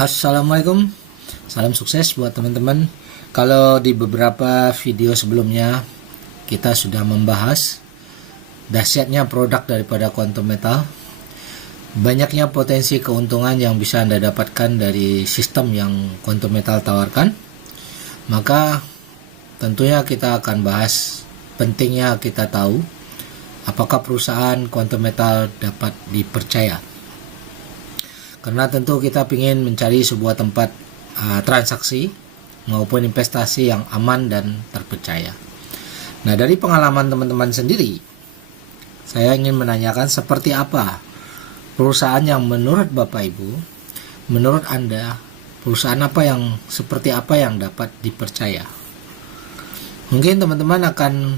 Assalamualaikum, salam sukses buat teman-teman. Kalau di beberapa video sebelumnya kita sudah membahas dahsyatnya produk daripada Quantum Metal, banyaknya potensi keuntungan yang bisa Anda dapatkan dari sistem yang Quantum Metal tawarkan, maka tentunya kita akan bahas pentingnya kita tahu apakah perusahaan Quantum Metal dapat dipercaya. Karena tentu kita ingin mencari sebuah tempat transaksi maupun investasi yang aman dan terpercaya. Nah, dari pengalaman teman-teman sendiri, saya ingin menanyakan seperti apa perusahaan yang menurut Bapak Ibu, menurut Anda, perusahaan apa yang seperti apa yang dapat dipercaya. Mungkin teman-teman akan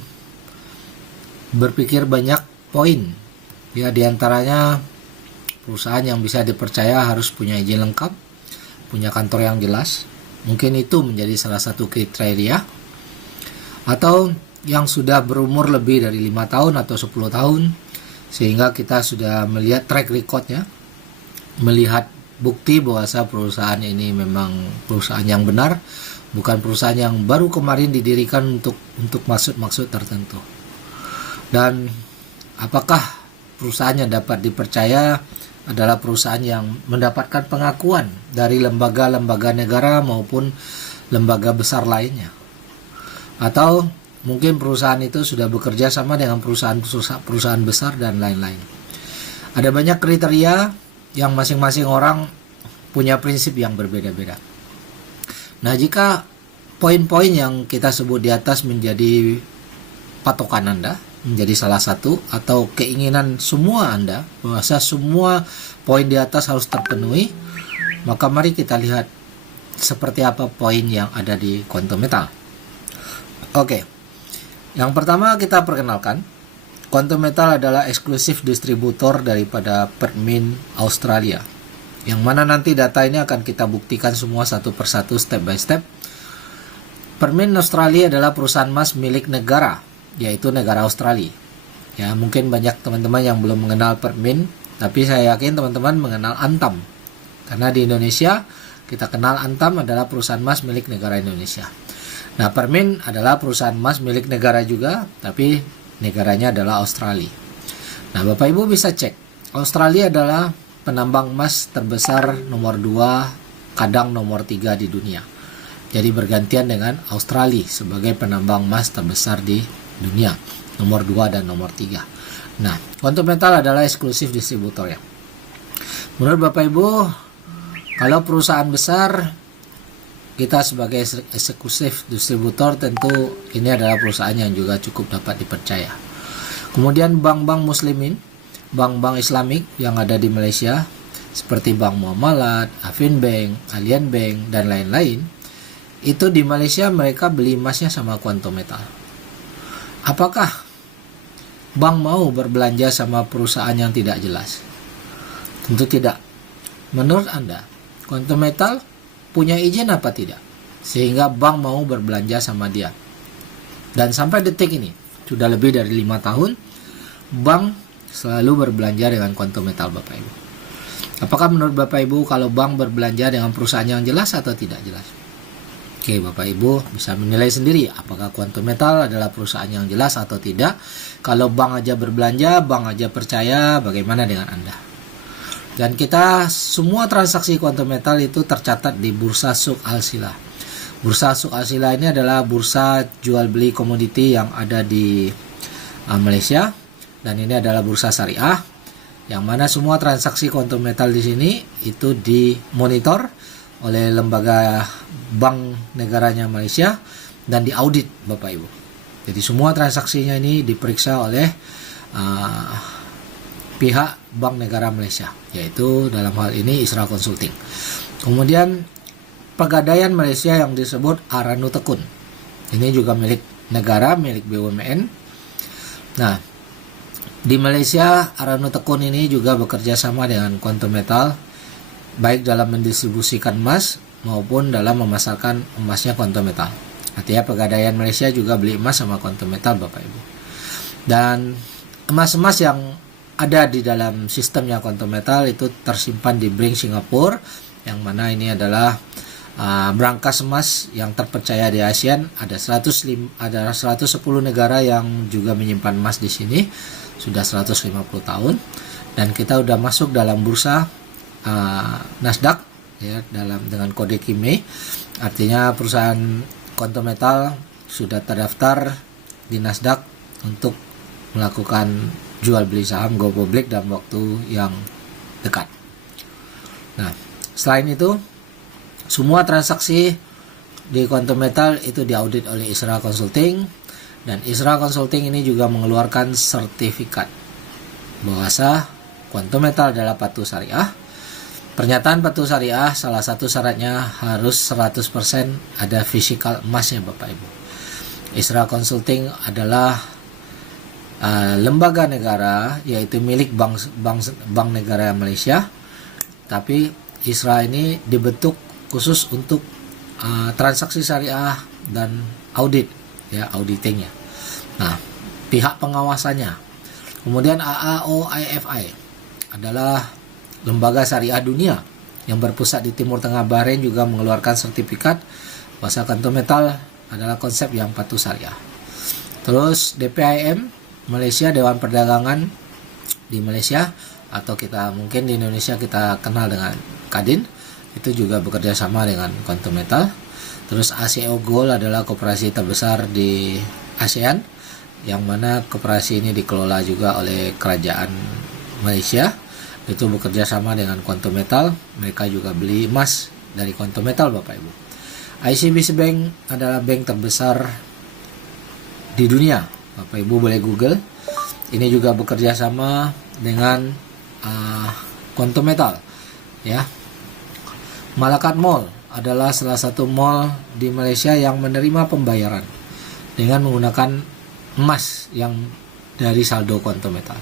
berpikir banyak poin, ya, diantaranya perusahaan yang bisa dipercaya harus punya izin lengkap, punya kantor yang jelas. Mungkin itu menjadi salah satu kriteria. Atau yang sudah berumur lebih dari 5 tahun atau 10 tahun, sehingga kita sudah melihat track recordnya, melihat bukti bahwa perusahaan ini memang perusahaan yang benar, bukan perusahaan yang baru kemarin didirikan untuk maksud-maksud tertentu. Dan apakah perusahaannya dapat dipercaya adalah perusahaan yang mendapatkan pengakuan dari lembaga-lembaga negara maupun lembaga besar lainnya. Atau mungkin perusahaan itu sudah bekerja sama dengan perusahaan besar dan lain-lain. Ada banyak kriteria yang masing-masing orang punya prinsip yang berbeda-beda. Nah, jika poin-poin yang kita sebut di atas menjadi patokan Anda, menjadi salah satu, atau keinginan semua Anda bahwa semua poin di atas harus terpenuhi, maka mari kita lihat seperti apa poin yang ada di Quantum Metal. Oke, yang pertama kita perkenalkan, Quantum Metal adalah eksklusif distributor daripada Permin Australia, yang mana nanti data ini akan kita buktikan semua satu persatu, step by step. Permin Australia adalah perusahaan emas milik negara, yaitu negara Australia. Ya, mungkin banyak teman-teman yang belum mengenal Permin, tapi saya yakin teman-teman mengenal Antam. Karena di Indonesia kita kenal Antam adalah perusahaan emas milik negara Indonesia. Nah, Permin adalah perusahaan emas milik negara juga, tapi negaranya adalah Australia. Nah, Bapak Ibu bisa cek, Australia adalah penambang emas terbesar nomor 2, kadang nomor 3 di dunia. Jadi bergantian dengan Australia sebagai penambang emas terbesar di dunia, nomor 2 dan nomor 3. Nah, Quantum Metal adalah eksklusif distributor ya. Menurut Bapak Ibu, kalau perusahaan besar, kita sebagai eksklusif distributor tentu ini adalah perusahaan yang juga cukup dapat dipercaya. Kemudian bank-bank muslimin, bank-bank Islamik yang ada di Malaysia seperti Bank Muamalat, Afin Bank, Allianz Bank, dan lain-lain, itu di Malaysia mereka beli emasnya sama Quantum Metal. Apakah bank mau berbelanja sama perusahaan yang tidak jelas? Tentu tidak. Menurut Anda, Quantum Metal punya izin apa tidak? Sehingga bank mau berbelanja sama dia. Dan sampai detik ini, sudah lebih dari 5 tahun, bank selalu berbelanja dengan Quantum Metal, Bapak Ibu. Apakah menurut Bapak Ibu kalau bank berbelanja dengan perusahaan yang jelas atau tidak jelas? Oke, Bapak Ibu bisa menilai sendiri apakah Quantum Metal adalah perusahaan yang jelas atau tidak. Kalau bank aja berbelanja, bank aja percaya, bagaimana dengan Anda? Dan kita semua transaksi Quantum Metal itu tercatat di Bursa Suk Alsila. Bursa Suk Alsila ini adalah bursa jual beli komoditi yang ada di Malaysia, dan ini adalah bursa syariah yang mana semua transaksi Quantum Metal di sini itu dimonitor oleh lembaga bank negaranya Malaysia dan diaudit, Bapak Ibu. Jadi semua transaksinya ini diperiksa oleh pihak bank negara Malaysia, yaitu dalam hal ini Isra Consulting. Kemudian Pegadaian Malaysia yang disebut Aranu Tekun, ini juga milik negara, milik BUMN. Nah, di Malaysia Aranu Tekun ini juga bekerja sama dengan Quantum Metal, baik dalam mendistribusikan emas maupun dalam memasarkan emasnya Quantum Metal. Artinya Pegadaian Malaysia juga beli emas sama Quantum Metal, Bapak Ibu. Dan emas-emas yang ada di dalam sistemnya Quantum Metal itu tersimpan di Brink Singapura yang mana ini adalah brankas emas yang terpercaya di ASEAN. Ada 110 negara yang juga menyimpan emas di sini sudah 150 tahun, dan kita udah masuk dalam bursa Nasdaq ya, dengan kode KIMEI. Artinya perusahaan Quantum Metal sudah terdaftar di Nasdaq untuk melakukan jual beli saham go public dalam waktu yang dekat. Nah, selain itu, semua transaksi di Quantum Metal itu diaudit oleh Isra Consulting, dan Isra Consulting ini juga mengeluarkan sertifikat bahwasa Quantum Metal adalah patuh syariah. Pernyataan patuh syariah salah satu syaratnya harus 100% ada physical emasnya, Bapak Ibu. Isra Consulting adalah lembaga negara, yaitu milik bank negara Malaysia, tapi Isra ini dibentuk khusus untuk transaksi syariah dan audit ya, auditingnya. Nah, pihak pengawasannya. Kemudian AAOIFI adalah lembaga syariah dunia yang berpusat di Timur Tengah Bahrain, juga mengeluarkan sertifikat bahwa Quantum Metal adalah konsep yang patuh syariah. Terus DPIM Malaysia, Dewan Perdagangan di Malaysia, atau kita mungkin di Indonesia kita kenal dengan Kadin, itu juga bekerja sama dengan Quantum Metal. Terus ASEO Gold adalah koperasi terbesar di ASEAN, yang mana koperasi ini dikelola juga oleh kerajaan Malaysia, itu bekerja sama dengan Quantum Metal. Mereka juga beli emas dari Quantum Metal, Bapak Ibu. ICBC Bank adalah bank terbesar di dunia, Bapak Ibu boleh Google. Ini juga bekerja sama dengan Quantum Metal ya. Malakat Mall adalah salah satu mall di Malaysia yang menerima pembayaran dengan menggunakan emas yang dari saldo Quantum Metal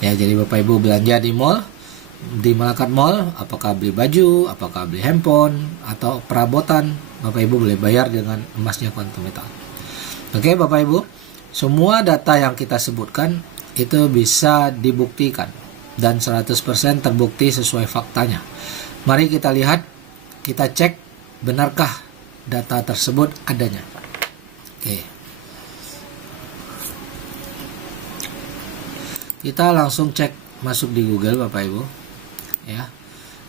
ya. Jadi Bapak Ibu belanja di mall, di Malakat Mall, apakah beli baju, apakah beli handphone atau perabotan, Bapak Ibu boleh bayar dengan emasnya Quantum Metal. Oke Bapak Ibu, semua data yang kita sebutkan itu bisa dibuktikan dan 100% terbukti sesuai faktanya. Mari kita lihat, kita cek benarkah data tersebut adanya. Oke. Kita langsung cek, masuk di Google Bapak Ibu. Ya.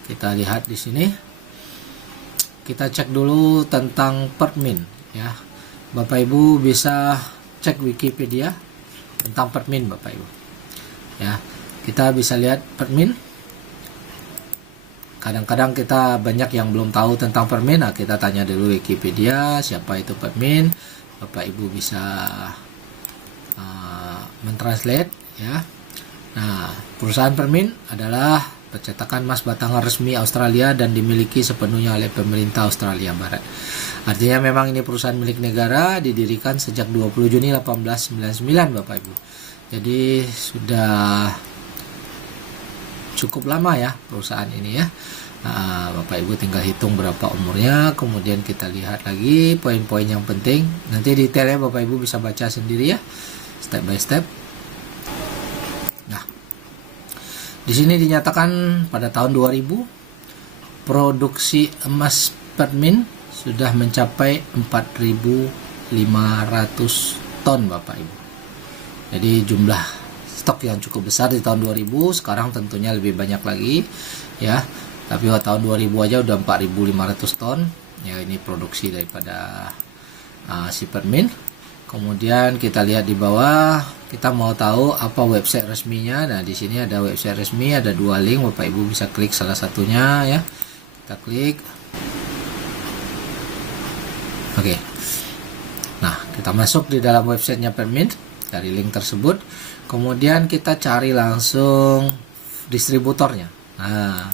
Kita lihat di sini. Kita cek dulu tentang Pertmin ya. Bapak Ibu bisa cek Wikipedia tentang Pertmin Bapak Ibu ya. Kita bisa lihat Pertmin. Kadang-kadang kita banyak yang belum tahu tentang Pertmin. Nah, kita tanya dulu Wikipedia siapa itu Pertmin. Bapak Ibu bisa mentranslate ya. Nah, perusahaan Pertmin adalah percetakan emas batangan resmi Australia dan dimiliki sepenuhnya oleh pemerintah Australia Barat. Artinya memang ini perusahaan milik negara, didirikan sejak 20 Juni 1899 Bapak Ibu. Jadi sudah cukup lama ya perusahaan ini ya. Bapak Ibu tinggal hitung berapa umurnya, kemudian kita lihat lagi poin-poin yang penting. Nanti detailnya Bapak Ibu bisa baca sendiri ya, step by step. Nah, di sini dinyatakan pada tahun 2000 produksi emas Pertmin sudah mencapai 4.500 ton Bapak Ibu. Jadi jumlah stok yang cukup besar di tahun 2000. Sekarang tentunya lebih banyak lagi ya. Tapi tahun 2000 aja udah 4.500 ton. Ya, ini produksi daripada si Pertmin. Kemudian kita lihat di bawah, kita mau tahu apa website resminya. Nah, di sini ada website resmi, ada dua link, Bapak Ibu bisa klik salah satunya ya. Kita klik. Oke. Nah, kita masuk di dalam websitenya Pertmin dari link tersebut. Kemudian kita cari langsung distributornya. Nah,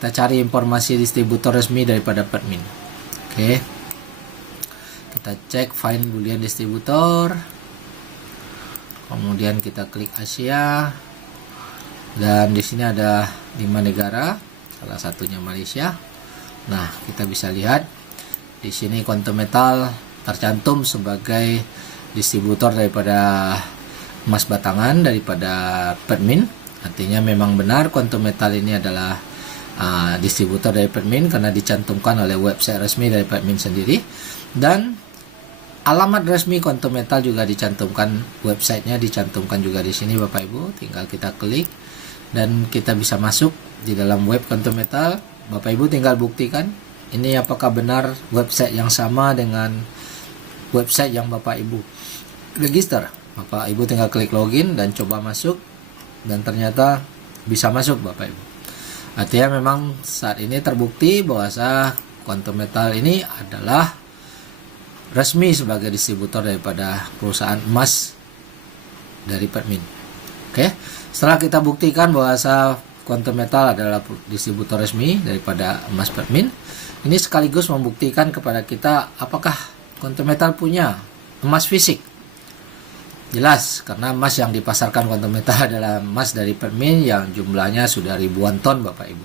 kita cari informasi distributor resmi daripada Pertmin. Oke. Kita cek find boolean distributor. Kemudian kita klik Asia. Dan di sini ada 5 negara, salah satunya Malaysia. Nah, kita bisa lihat di sini Quantum Metal tercantum sebagai distributor daripada emas batangan daripada Pertmin. Artinya memang benar Quantum Metal ini adalah distributor dari Permin karena dicantumkan oleh website resmi dari Permin sendiri, dan alamat resmi Quantum Metal juga dicantumkan, websitenya dicantumkan juga di sini Bapak Ibu. Tinggal kita klik dan kita bisa masuk di dalam web Quantum Metal. Bapak Ibu tinggal buktikan ini apakah benar website yang sama dengan website yang Bapak Ibu register. Bapak Ibu tinggal klik login dan coba masuk, dan ternyata bisa masuk Bapak Ibu. Artinya memang saat ini terbukti bahwa Quantum Metal ini adalah resmi sebagai distributor daripada perusahaan emas dari Permin. Oke, setelah kita buktikan bahwa Quantum Metal adalah distributor resmi daripada emas Permin, ini sekaligus membuktikan kepada kita apakah Quantum Metal punya emas fisik. Jelas, karena emas yang dipasarkan Quantum Metal adalah emas dari Permin yang jumlahnya sudah ribuan ton Bapak Ibu.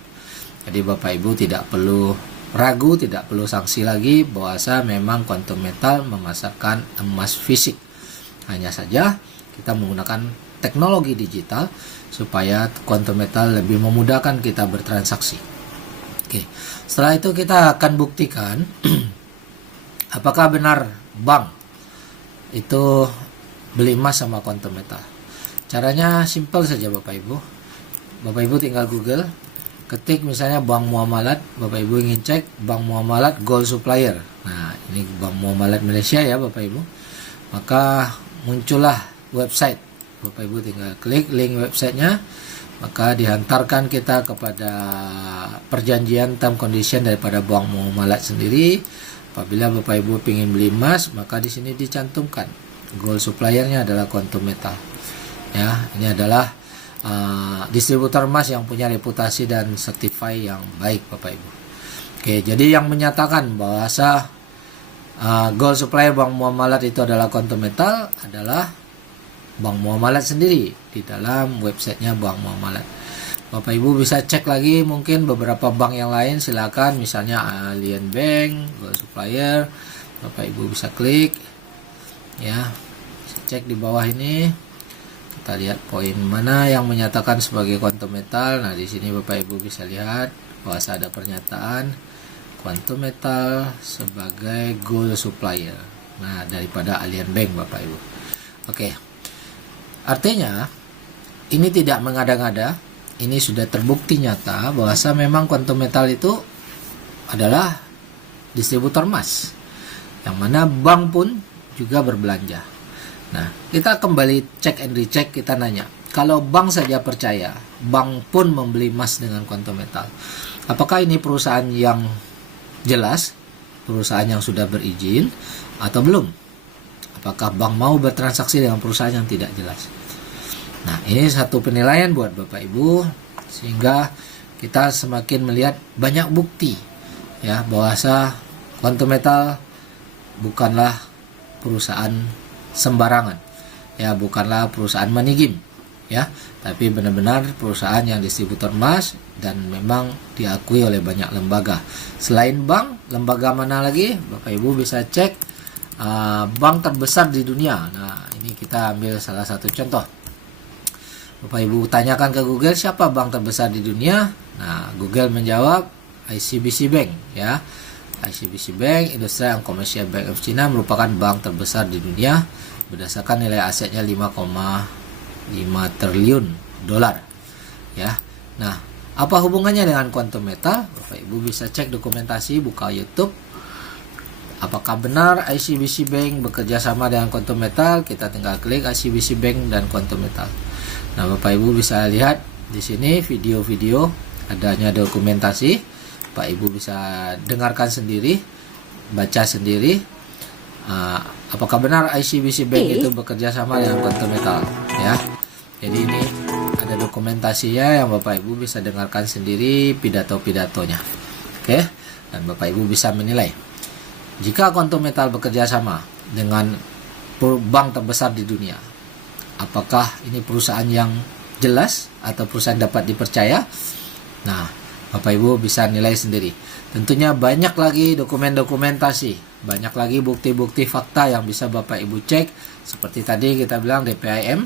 Jadi Bapak Ibu tidak perlu ragu, tidak perlu sanksi lagi bahwa memang Quantum Metal memasarkan emas fisik. Hanya saja kita menggunakan teknologi digital supaya Quantum Metal lebih memudahkan kita bertransaksi. Oke, setelah itu kita akan buktikan apakah benar bank itu beli emas sama Quantum Metal. Caranya simpel saja Bapak Ibu. Bapak Ibu tinggal Google, ketik misalnya Bank Muamalat. Bapak Ibu ingin cek Bank Muamalat Gold Supplier. Nah, ini Bank Muamalat Malaysia ya Bapak Ibu. Maka muncullah website. Bapak Ibu tinggal klik link websitenya, maka dihantarkan kita kepada perjanjian term condition daripada Bank Muamalat sendiri. Apabila Bapak Ibu ingin beli emas, maka di sini dicantumkan gold suppliernya adalah Quantum Metal. Ya, ini adalah distributor emas yang punya reputasi dan certify yang baik Bapak Ibu. Oke, jadi yang menyatakan bahwa gold supplier Bank Muamalat itu adalah Quantum Metal adalah Bank Muamalat sendiri di dalam websitenya Bank Muamalat. Bapak Ibu bisa cek lagi mungkin beberapa bank yang lain, silakan, misalnya Alliance Bank, gold supplier. Bapak Ibu bisa klik ya, cek di bawah ini, kita lihat poin mana yang menyatakan sebagai Quantum Metal. Nah, di sini Bapak Ibu bisa lihat bahwa ada pernyataan Quantum Metal sebagai gold supplier. Nah, daripada Alliance Bank Bapak Ibu. Oke, artinya ini tidak mengada-ngada. Ini sudah terbukti nyata bahwa memang Quantum Metal itu adalah distributor emas, yang mana bank pun juga berbelanja. Nah, kita kembali cek and recheck, kita nanya, kalau bank saja percaya, bank pun membeli emas dengan Quantum Metal, apakah ini perusahaan yang jelas, perusahaan yang sudah berizin atau belum? Apakah bank mau bertransaksi dengan perusahaan yang tidak jelas? Nah, ini satu penilaian buat Bapak Ibu, sehingga kita semakin melihat banyak bukti ya bahwa Quantum Metal bukanlah perusahaan sembarangan ya, bukanlah perusahaan money game ya, tapi benar-benar perusahaan yang distributor emas dan memang diakui oleh banyak lembaga. Selain bank, lembaga mana lagi? Bapak Ibu bisa cek bank terbesar di dunia. Nah, ini kita ambil salah satu contoh. Bapak Ibu tanyakan ke Google siapa bank terbesar di dunia. Nah, Google menjawab ICBC Bank ya. ICBC Bank, Industrial and Commercial Bank of China, merupakan bank terbesar di dunia berdasarkan nilai asetnya 5,5 triliun dolar ya. Nah, apa hubungannya dengan Quantum Metal? Bapak Ibu bisa cek dokumentasi, buka YouTube. Apakah benar ICBC Bank bekerja sama dengan Quantum Metal? Kita tinggal klik ICBC Bank dan Quantum Metal. Nah, Bapak Ibu bisa lihat di sini video-video adanya dokumentasi. Bapak Ibu bisa dengarkan sendiri, baca sendiri. Apakah benar ICBC Bank itu bekerja sama dengan Quantum Metal ya? Jadi ini ada dokumentasinya yang Bapak Ibu bisa dengarkan sendiri pidato-pidatonya. Oke, dan Bapak Ibu bisa menilai jika Quantum Metal bekerja sama dengan bank terbesar di dunia, apakah ini perusahaan yang jelas atau perusahaan dapat dipercaya? Nah, Bapak Ibu bisa nilai sendiri. Tentunya banyak lagi dokumentasi, banyak lagi bukti-bukti fakta yang bisa Bapak Ibu cek. Seperti tadi kita bilang DPIM,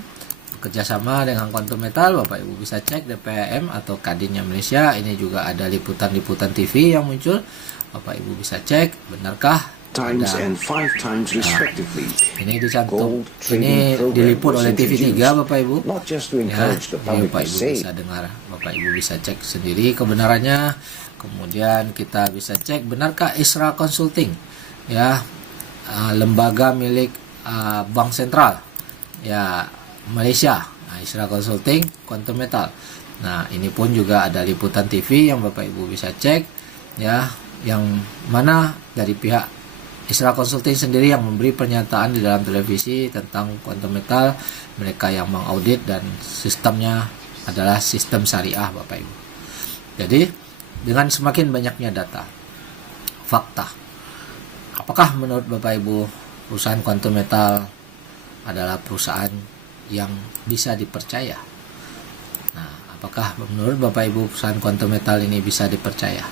kerjasama dengan Quantum Metal, Bapak Ibu bisa cek DPM atau Kadinnya Malaysia. Ini juga ada liputan-liputan TV yang muncul, Bapak Ibu bisa cek benarkah times and 5 times respectively. Ini dicantum, ini diliput oleh TV3 Bapak Ibu. Not just to Ya, encourage the jadi public Bapak to Ibu say, bisa dengar, Bapak Ibu bisa cek sendiri kebenarannya. Kemudian kita bisa cek benarkah Isra Consulting, ya, lembaga milik Bank Sentral ya Malaysia. Nah, Isra Consulting, Quantum Metal. Nah, ini pun juga ada liputan TV yang Bapak Ibu bisa cek, ya, yang mana dari pihak Isra Consulting sendiri yang memberi pernyataan di dalam televisi tentang Quantum Metal, mereka yang mengaudit dan sistemnya adalah sistem syariah, Bapak Ibu. Jadi dengan semakin banyaknya data, fakta, apakah menurut Bapak Ibu perusahaan Quantum Metal adalah perusahaan yang bisa dipercaya? Nah, apakah menurut Bapak Ibu perusahaan Quantum Metal ini bisa dipercaya?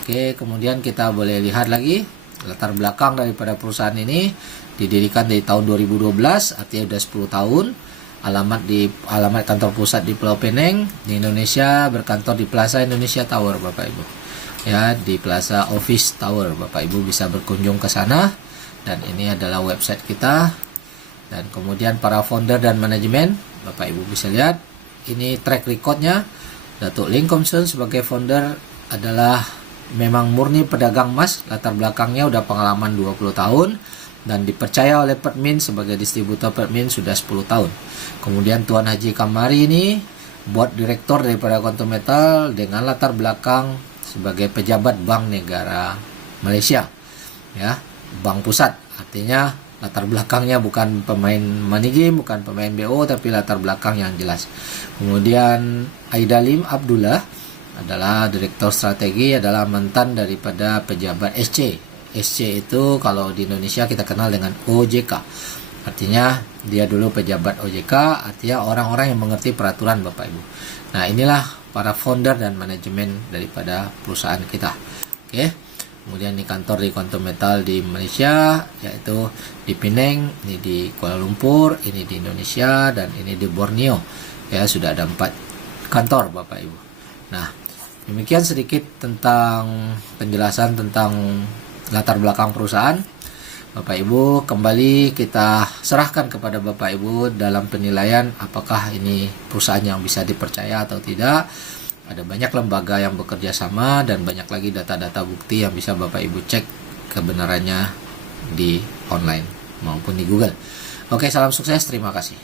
Oke, kemudian kita boleh lihat lagi latar belakang daripada perusahaan ini. Didirikan dari tahun 2012, artinya sudah 10 tahun. Alamat kantor pusat di Pulau Penang di Indonesia, berkantor di Plaza Indonesia Tower, Bapak Ibu. Ya, di Plaza Office Tower, Bapak Ibu bisa berkunjung ke sana. Dan ini adalah website kita. Dan kemudian para founder dan manajemen, Bapak Ibu bisa lihat. Ini track recordnya. Datuk Ling Kom Soon sebagai founder adalah memang murni pedagang emas. Latar belakangnya udah pengalaman 20 tahun. Dan dipercaya oleh Pertmin sebagai distributor Pertmin sudah 10 tahun. Kemudian Tuan Haji Kamari ini board direktur daripada Quantum Metal dengan latar belakang sebagai pejabat Bank Negara Malaysia. Ya, Bank Pusat, artinya latar belakangnya bukan pemain money game, bukan pemain BO, tapi latar belakang yang jelas. Kemudian Aida Lim Abdullah adalah direktur strategi, adalah mantan daripada pejabat SC. SC itu kalau di Indonesia kita kenal dengan OJK, artinya dia dulu pejabat OJK, artinya orang-orang yang mengerti peraturan, Bapak Ibu. Nah, inilah para founder dan manajemen daripada perusahaan kita. Oke. Kemudian di kantor di Quantum Metal di Malaysia, yaitu di Penang, ini di Kuala Lumpur, ini di Indonesia, dan ini di Borneo. Ya, sudah ada 4 kantor, Bapak Ibu. Nah, demikian sedikit tentang penjelasan tentang latar belakang perusahaan. Bapak Ibu, kembali kita serahkan kepada Bapak Ibu dalam penilaian apakah ini perusahaan yang bisa dipercaya atau tidak. Ada banyak lembaga yang bekerja sama dan banyak lagi data-data bukti yang bisa Bapak Ibu cek kebenarannya di online maupun di Google. Oke, salam sukses, terima kasih.